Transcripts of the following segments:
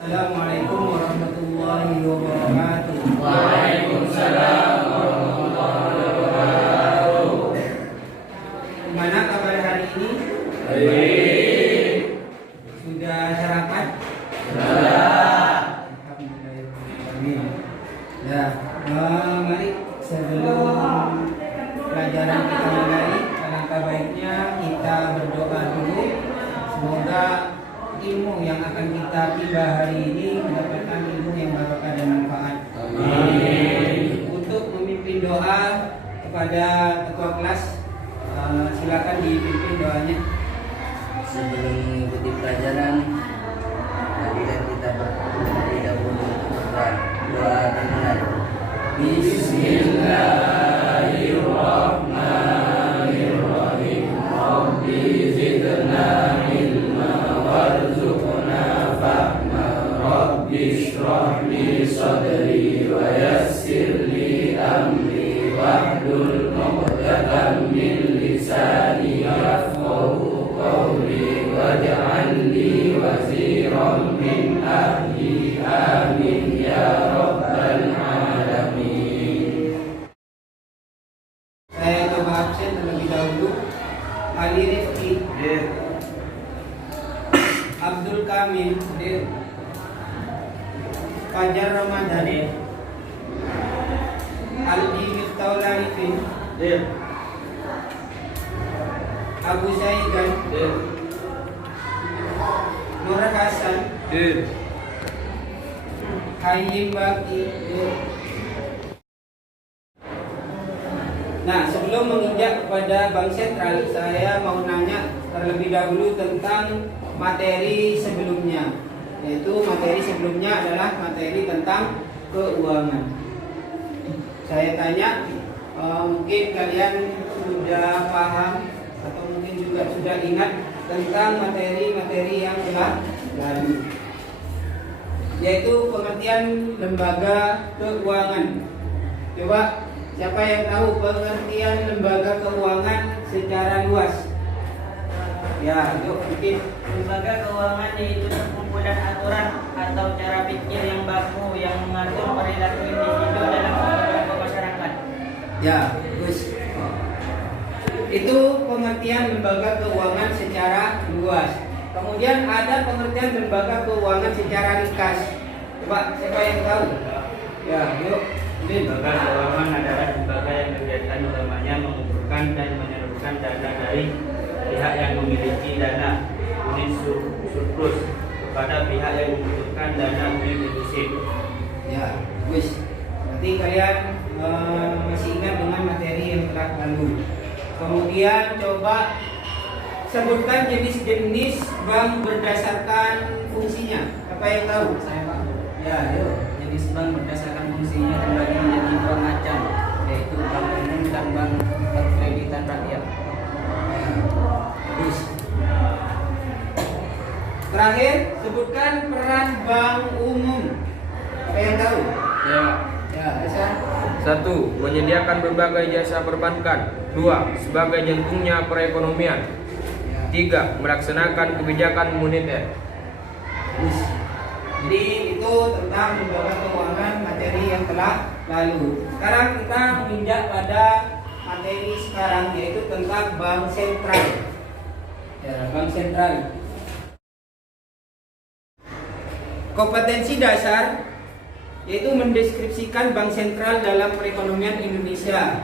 Assalamualaikum warahmatullahi wabarakatuh. Waalaikumsalam warahmatullahi wabarakatuh. Gimana kabar hari ini? Baik. Sudah sarapan? Sudah. Alhamdulillah. Ya, mari sebelum pelajaran kita mulai, alangkah baiknya kita berdoa dulu. Semoga ilmu yang akan kita tiba hari ini mendapatkan ilmu yang barokah dan manfaat. Amin. Untuk memimpin doa kepada ketua kelas, silakan dipimpin doanya. Sebelum mengikuti pelajaran, marilah kita berdoa dahulu doa dimulai. Bismillahirrahmanirrahim. Rabbi zidna ilma warzuqna fahma. Rabbi shrah li sadri wa yassir li amri wahlul 'uqdatam min lisani yafqahu qawli waj'al li waziran min ahli. Amin ya rabbal alamin. Saya coba absen terlebih dahulu. Ali Rifki, Abdul Kamil, Fajar Ramadan, Aldi Miftahul Arifin, Abu Saigan, Nur Hasan, Hayyim Baki. Nah, sebelum menginjak kepada Bank Sentral, saya mau nanya terlebih dahulu tentang materi sebelumnya. Yaitu materi sebelumnya adalah materi tentang keuangan. Saya tanya, mungkin kalian sudah paham atau mungkin juga sudah ingat tentang materi-materi yang telah lalu, yaitu pengertian lembaga keuangan. Coba, siapa yang tahu pengertian lembaga keuangan secara luas? Ya, yuk mungkin. Lembaga keuangan yaitu kumpulan aturan atau cara pikir yang baku yang mengatur perilaku individu dalam kehidupan masyarakat. Ya, bagus. Itu pengertian lembaga keuangan secara luas. Kemudian ada pengertian lembaga keuangan secara ringkas. Coba, siapa yang tahu? Ya, yuk. Lembaga keuangan adalah lembaga yang kegiatan utamanya mengumpulkan dan menyalurkan dana dari pihak yang memiliki dana unit surplus kepada pihak yang membutuhkan dana unit defisit. Ya, bagus. Berarti kalian masih ingat dengan materi yang telah lalu. Kemudian coba sebutkan jenis-jenis bank berdasarkan fungsinya. Apa yang tahu? Saya Pak. Ya, yuk. Jenis bank berdasarkan fungsinya terbagi menjadi dua macam, yaitu bank umum dan bank perkreditan rakyat. Bagus. Terakhir, sebutkan peran bank umum. Apa yang tahu? Ya. Ya, Hasan. 1. Menyediakan berbagai jasa perbankan. 2. Sebagai jantungnya perekonomian. 3. Melaksanakan kebijakan moneter. Bagus. Jadi itu tentang lembaga keuangan materi yang telah lalu. Sekarang kita menginjak pada materi sekarang, yaitu tentang bank sentral. Ya, bank sentral. Kompetensi dasar yaitu mendeskripsikan bank sentral dalam perekonomian Indonesia.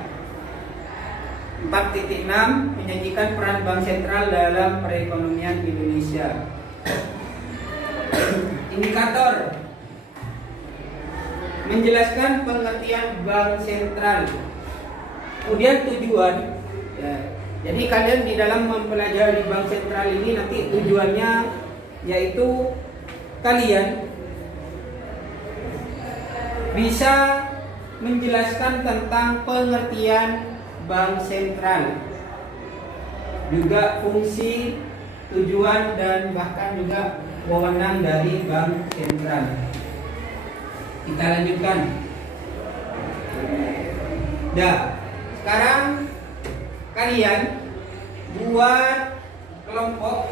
4.6 menyajikan peran bank sentral dalam perekonomian Indonesia. Indikator menjelaskan pengertian bank sentral. Kemudian tujuan. Ya, jadi kalian di dalam mempelajari bank sentral ini nanti tujuannya yaitu kalian bisa menjelaskan tentang pengertian bank sentral, juga fungsi, tujuan, dan bahkan juga wewenang dari bank sentral. Kita lanjutkan. Nah, sekarang kalian buat kelompok,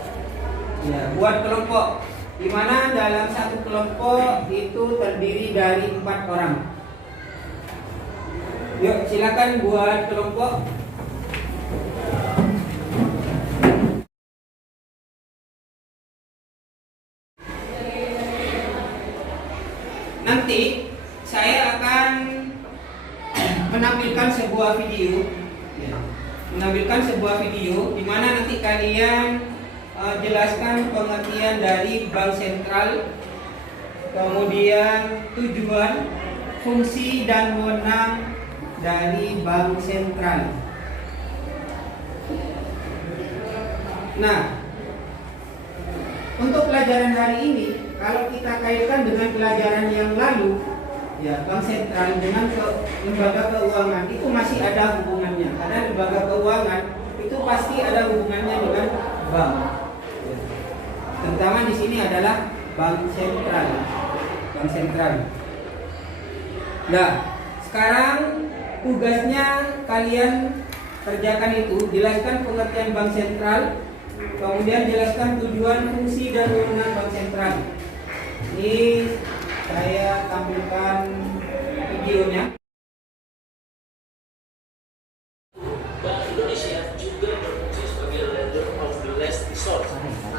ya, buat kelompok di mana dalam satu kelompok itu terdiri dari 4 orang. Yuk, silakan buat kelompok. Nanti saya akan menampilkan sebuah video, di mana nanti kalian jelaskan pengertian dari bank sentral, kemudian tujuan, fungsi dan wewenang dari bank sentral. Nah, untuk pelajaran hari ini, kalau kita kaitkan dengan pelajaran yang lalu, ya, bank sentral dengan lembaga keuangan itu masih ada hubungannya. Karena lembaga keuangan itu pasti ada hubungannya dengan bank. Terutama di sini adalah bank sentral. Bank sentral. Nah, sekarang tugasnya kalian kerjakan itu, jelaskan pengertian bank sentral, kemudian jelaskan tujuan, fungsi dan wewenang bank sentral. Ini saya tampilkan videonya. Bank Indonesia juga berfungsi sebagai lender of the last resort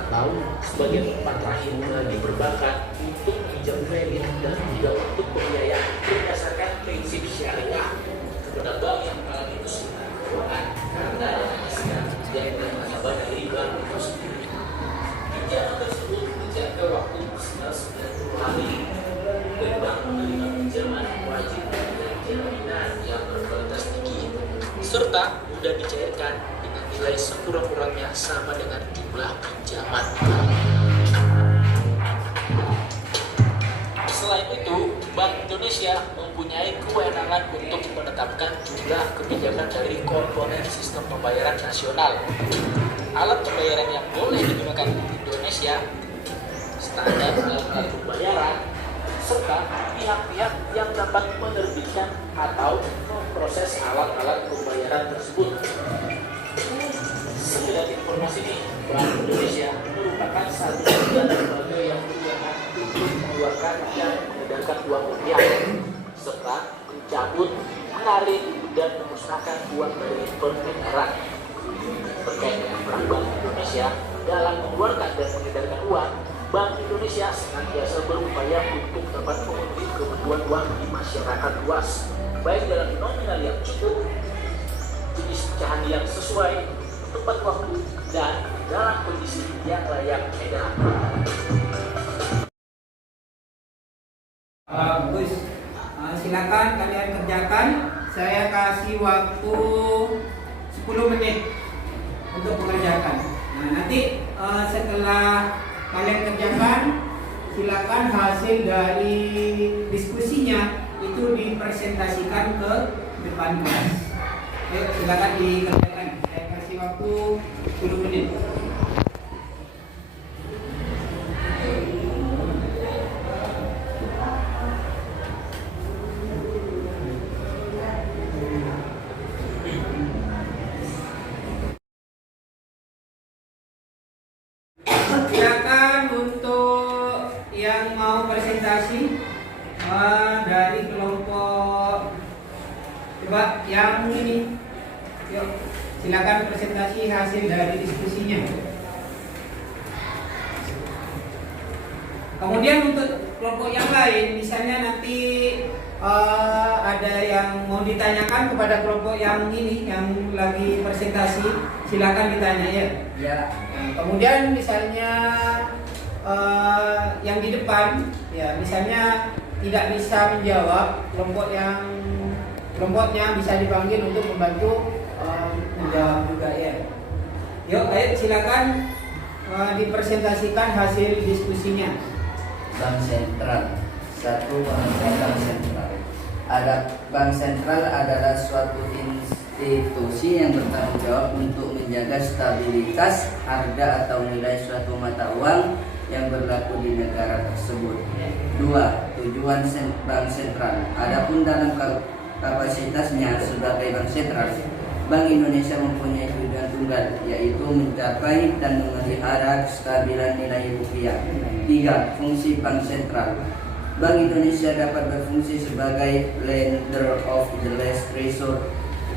atau sebagai tempat terakhir bagi perbankan untuk meminjam kredit dan juga untuk pembiayaan berdasarkan prinsip syariah kepada bank yang mengalami kesulitan keuangan karena ada penghasilan dan nasabah dari bank itu sendiri. Pinjaman tersebut menjaga waktu maksimal 90 hari dan bank menerima pinjaman wajib dengan jaminan yang berkualitas tinggi serta mudah dicairkan dengan nilai sekurang-kurangnya sama dengan jumlah pinjaman. Selain itu, Bank Indonesia mempunyai kewenangan untuk menetapkan jumlah kebijakan dari komponen sistem pembayaran nasional. Alat pembayaran yang boleh digunakan di Indonesia, standar alat pembayaran, serta pihak-pihak yang dapat menerbitkan atau memproses alat-alat pembayaran tersebut. Sekedar informasi ini, Bank Indonesia merupakan satu lembaga yang berwenang untuk mengeluarkan dan mengedarkan uang rupiah, serta mencabut, menarik, dan memusnahkan uang dari peredaran. Terkait dengan peran Bank Indonesia dalam mengeluarkan dan mengedarkan uang, Bank Indonesia senantiasa berupaya untuk dapat memenuhi kebutuhan uang di masyarakat luas, baik dalam nominal yang cukup, jenis pecahan yang sesuai, tepat waktu, dan dalam kondisi yang layak edar. Bagus. Silakan kalian kerjakan. Saya kasih waktu 10 menit untuk mengerjakan. Nah, nanti setelah kalian kerjakan, silakan hasil dari diskusinya itu dipresentasikan ke depan kelas. Silakan dikerjakan. Saya kasih waktu 10 menit. Silakan untuk yang mau presentasi dari kelompok, coba yang ini, yuk silakan presentasi hasil dari diskusinya. Kemudian untuk kelompok yang lain, misalnya nanti ada yang mau ditanyakan kepada kelompok yang ini yang lagi presentasi, silakan ditanya ya. Ya. Kemudian misalnya yang di depan, ya misalnya tidak bisa menjawab, kelompoknya bisa dipanggil untuk membantu menjawab juga ya. Yuk, ayo silakan dipresentasikan hasil diskusinya. Bank sentral. Satu, bank sentral. Bank sentral adalah suatu institusi yang bertanggung jawab untuk menjaga stabilitas harga atau nilai suatu mata uang yang berlaku di negara tersebut. Dua, tujuan bank sentral. Adapun dalam kapasitasnya sebagai bank sentral, Bank Indonesia mempunyai tujuan tunggal, yaitu mencapai dan memelihara kestabilan nilai rupiah 3. Fungsi bank sentral. Bank Indonesia dapat berfungsi sebagai lender of the last resort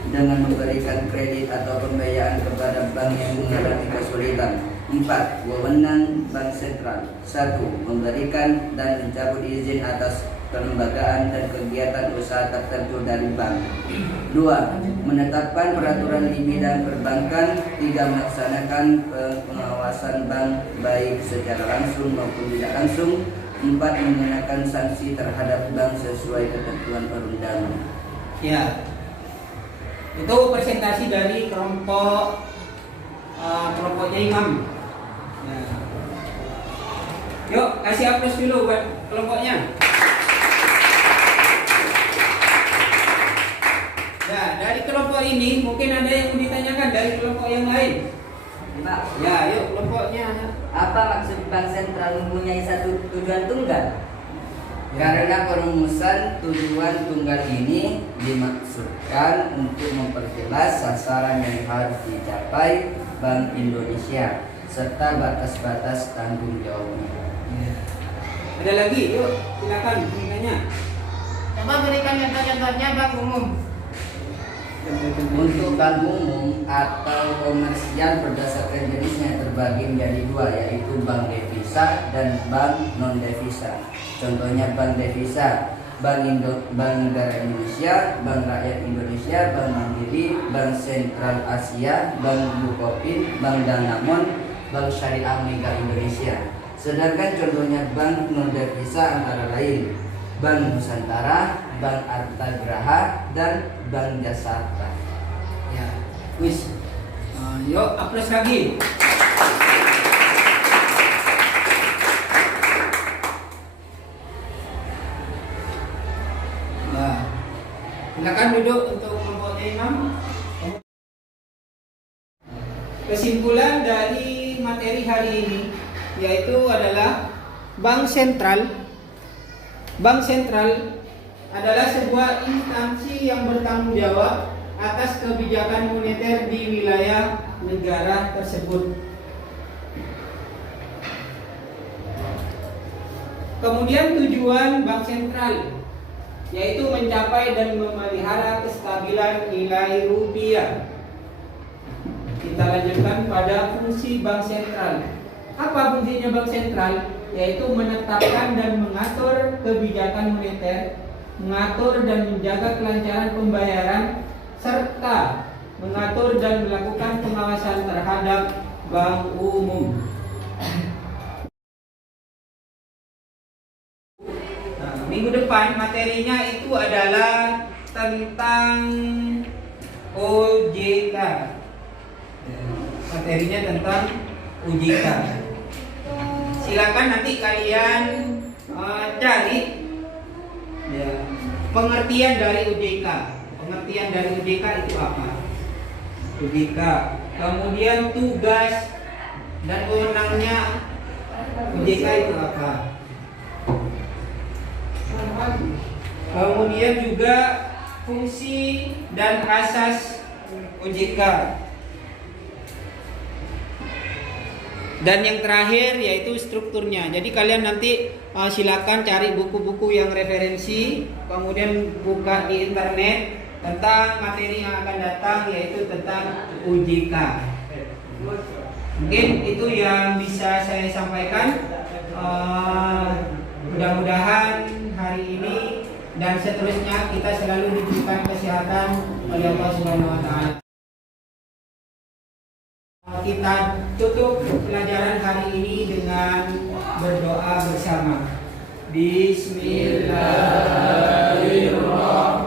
dengan memberikan kredit atau pembiayaan kepada bank yang mengalami kesulitan. 4. Wewenang bank sentral. 1. Memberikan dan mencabut izin atas kelembagaan dan kegiatan usaha tertentu dari bank. 2. Menetapkan peraturan di bidang perbankan. 3. Melaksanakan pengawasan bank baik secara langsung maupun tidak langsung. 4. Mengenakan sanksi terhadap bank sesuai ketentuan perundangan. Ya, itu presentasi dari kelompoknya Imam. Ya. Yuk, kasih aplaus dulu buat kelompoknya. Ya, dari kelompok ini mungkin ada yang mau ditanyakan dari kelompok yang lain. Pak, Ya, yuk kelompoknya. apa maksud bank sentral mempunyai satu tujuan tunggal? Karena perumusan tujuan tunggal ini dimaksudkan untuk memperjelas sasaran yang harus dicapai Bank Indonesia serta batas-batas tanggung jawabnya. Ada lagi, yuk silakan bertanya. Coba berikan contoh-contohnya bank umum. Untuk bank umum atau komersial berdasarkan jenisnya terbagi menjadi dua, yaitu bank devisa dan bank non devisa. Contohnya bank devisa, Bank Negara Indonesia, Bank Rakyat Indonesia, Bank Mandiri, Bank Sentral Asia, Bank Bukopin, Bank Danamon, Bank Syariah Mega Indonesia. Sedangkan contohnya bank non devisa antara lain Bank Nusantara, Bank Artagraha, dan Bank Jasara. Ya, wis. Yuk aplaus lagi. Nah, silakan duduk untuk kelompoknya Imam. Kesimpulan dari materi hari ini yaitu adalah bank sentral. Bank sentral adalah sebuah instansi yang bertanggung jawab atas kebijakan moneter di wilayah negara tersebut. Kemudian tujuan bank sentral yaitu mencapai dan memelihara kestabilan nilai rupiah. Kita lanjutkan pada fungsi bank sentral. Apa fungsinya bank sentral? Yaitu menetapkan dan mengatur kebijakan moneter, mengatur dan menjaga kelancaran pembayaran, serta mengatur dan melakukan pengawasan terhadap bank umum. Nah, minggu depan materinya itu adalah tentang OJK. Materinya tentang OJK. Silakan nanti kalian cari ya, pengertian dari OJK. Pengertian dari OJK itu apa? OJK. Kemudian tugas dan wewenangnya OJK itu apa? Kemudian juga fungsi dan asas OJK. Dan yang terakhir yaitu strukturnya. Jadi kalian nanti silakan cari buku-buku yang referensi, kemudian buka di internet tentang materi yang akan datang yaitu tentang OJK. Mungkin itu yang bisa saya sampaikan. Mudah-mudahan hari ini dan seterusnya kita selalu diberikan kesehatan oleh Allah Subhanahu wa taala. Kita tutup pelajaran hari ini dengan berdoa bersama. Bismillahirrahmanirrahim.